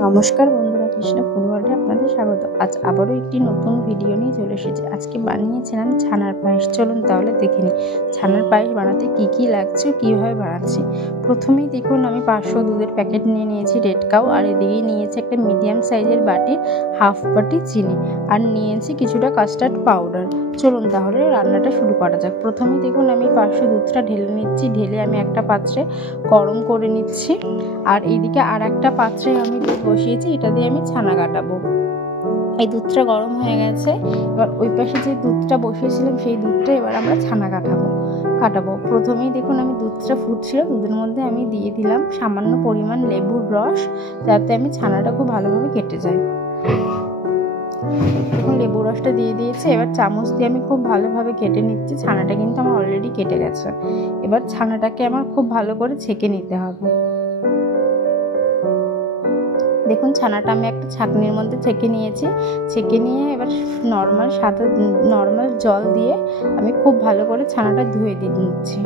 নমস্কার বন্ধুরা, কৃষ্ণা ফুড ওয়ার্ল্ডে আপনাদের স্বাগত। আজ আবারও একটি নতুন ভিডিও নিয়ে চলে এসেছি। আজকে বানিয়েছিলাম ছানার পায়েস। চলুন তাহলে দেখে নিই ছানার পায়েস বানাতে কি কি লাগছে ও কীভাবে বানাচ্ছি। প্রথমেই দেখুন আমি 500 দুধের প্যাকেট নিয়ে নিয়েছি রেড কাউ, আর এদিকে নিয়েছি একটা মিডিয়াম সাইজের বাটির হাফ বাটি চিনি, আর নিয়েছি কিছুটা কাস্টার্ড পাউডার। চলুন তাহলে রান্নাটা শুরু করা যাক। প্রথমেই দেখুন আমি 500 দুধটা ঢেলে নিচ্ছি। ঢেলে আমি একটা পাত্রে গরম করে নিচ্ছি, আর এইদিকে আর একটা পাত্রে আমি দুধ বসিয়েছি, এটা দিয়ে আমি ছানা কাটাবো। এই দুধটা গরম হয়ে গেছে। এবার ওই পাশে যে দুধটা বসিয়েছিলাম সেই দুধটা এবার আমরা ছানা কাটাবো। প্রথমেই দেখুন আমি দুধটা ফুটছিল, দুধের মধ্যে আমি দিয়ে দিলাম সামান্য পরিমাণ লেবুর রস, যাতে আমি ছানাটা খুব ভালোভাবে কেটে যায়। দেখুন লেবু রসটা দিয়ে দিয়েছি। এবার চামচ দিয়ে আমি খুব ভালোভাবে কেটে নিচ্ছি। ছানাটা কিন্তু আমার অলরেডি কেটে গেছে। এবার ছানাটাকে আমার খুব ভালো করে ছেঁকে নিতে হবে। দেখুন ছানাটা আমি একটা ছাঁকনির মধ্যে ছেঁকে নিয়েছি। ছেঁকে নিয়ে এবার নর্মাল জল দিয়ে আমি খুব ভালো করে ছানাটা ধুয়ে নিচ্ছি।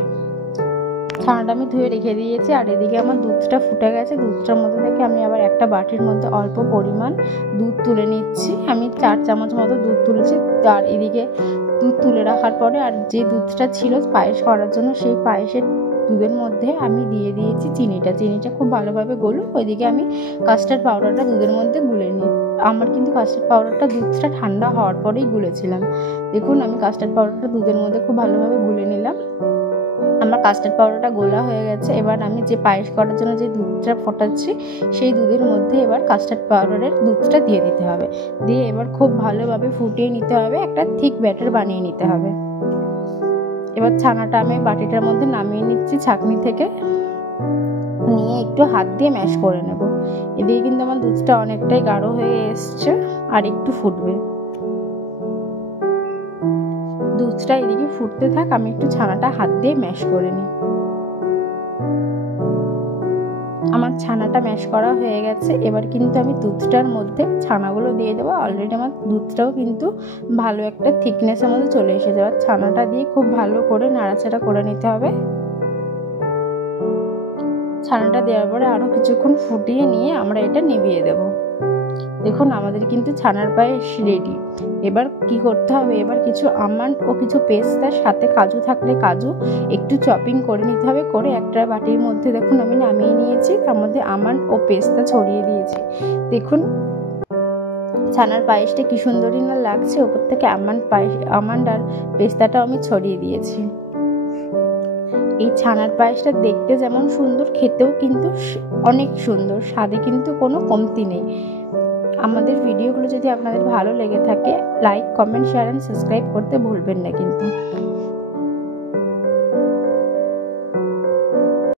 ছানাটা আমি ধুয়ে রেখে দিয়েছি। আর এদিকে আমার দুধটা ফুটে গেছে। দুধটার মধ্যে থেকে আমি আবার একটা বাটির মধ্যে অল্প পরিমাণ দুধ তুলে নিচ্ছি। আমি 4 চামচ মতো দুধ তুলেছি। আর এদিকে দুধ তুলে রাখার পরে আর যে দুধটা ছিল পায়েস করার জন্য, সেই পায়েসের দুধের মধ্যে আমি দিয়ে দিয়েছি চিনিটা খুব ভালোভাবে গলুক। ওইদিকে আমি কাস্টার্ড পাউডারটা দুধের মধ্যে গুলে নিই। আমার কিন্তু কাস্টার্ড পাউডারটা দুধটা ঠান্ডা হওয়ার পরেই গুলেছিলাম। দেখুন আমি কাস্টার্ড পাউডারটা দুধের মধ্যে খুব ভালোভাবে গুলে নিলাম। আমার কাস্টার্ড পাউডারটা গোলা হয়ে গেছে। এবার আমি যে পায়েস করার জন্য যে দুধটা ফোটাচ্ছি, সেই দুধের মধ্যে এবার কাস্টার্ড পাউডারের দুধটা দিয়ে দিতে হবে। দিয়ে এবার খুব ভালোভাবে ফুটিয়ে নিতে হবে, একটা থিক ব্যাটার বানিয়ে নিতে হবে। এবার ছানাটা আমি বাটিটার মধ্যে নামিয়ে নিচ্ছি ছাঁকনি থেকে, নিয়ে একটু হাত দিয়ে ম্যাশ করে নেব। এদিকে কিন্তু আমার দুধটা অনেকটাই গাঢ় হয়ে এসছে, আর একটু ফুটবে। দুধটা এদিকে ফুটতে থাক, আমি একটু ছানাটা হাত দিয়ে ম্যাশ করে নিই। আমার ছানাটা ম্যাশ করা হয়ে গেছে। এবার কিন্তু আমি দুধটার মধ্যে ছানাগুলো দিয়ে দেবো। অলরেডি আমার দুধটাও কিন্তু ভালো একটা থিকনেসের মধ্যে চলে এসেছে। এবার ছানাটা দিয়ে খুব ভালো করে নাড়াচাড়া করে নিতে হবে। ছানাটা দেওয়ার পরে আরও কিছুক্ষণ ফুটিয়ে নিয়ে আমরা এটা নিভিয়ে দেব। দেখুন আমাদের কিন্তু ছানার পায়েস রেডি। এবার কি করতে হবে, এবার কিছু আমন্ড ও কিছু পেস্তার সাথে কাজু থাকলে কাজু একটু চপিং করে নিতে হবে। করে একটা বাটির মধ্যে দেখুন আমি নামিয়ে নিয়েছি, তার মধ্যে আমন্ড ও পেস্তা ছড়িয়ে দিয়েছি। দেখুন ছানার পায়েসটা কি সুন্দরই না লাগছে। ওপর থেকে আমন্ড আর পেস্তাটাও আমি ছড়িয়ে দিয়েছি। এই ছানার পায়েসটা দেখতে যেমন সুন্দর, খেতেও কিন্তু অনেক সুন্দর। স্বাদে কিন্তু কোনো কমতি নেই। আমাদের ভিডিওগুলো যদি আপনাদের ভালো লেগে থাকে, like, comment, share and subscribe করতে ভুলবেন না কিন্তু।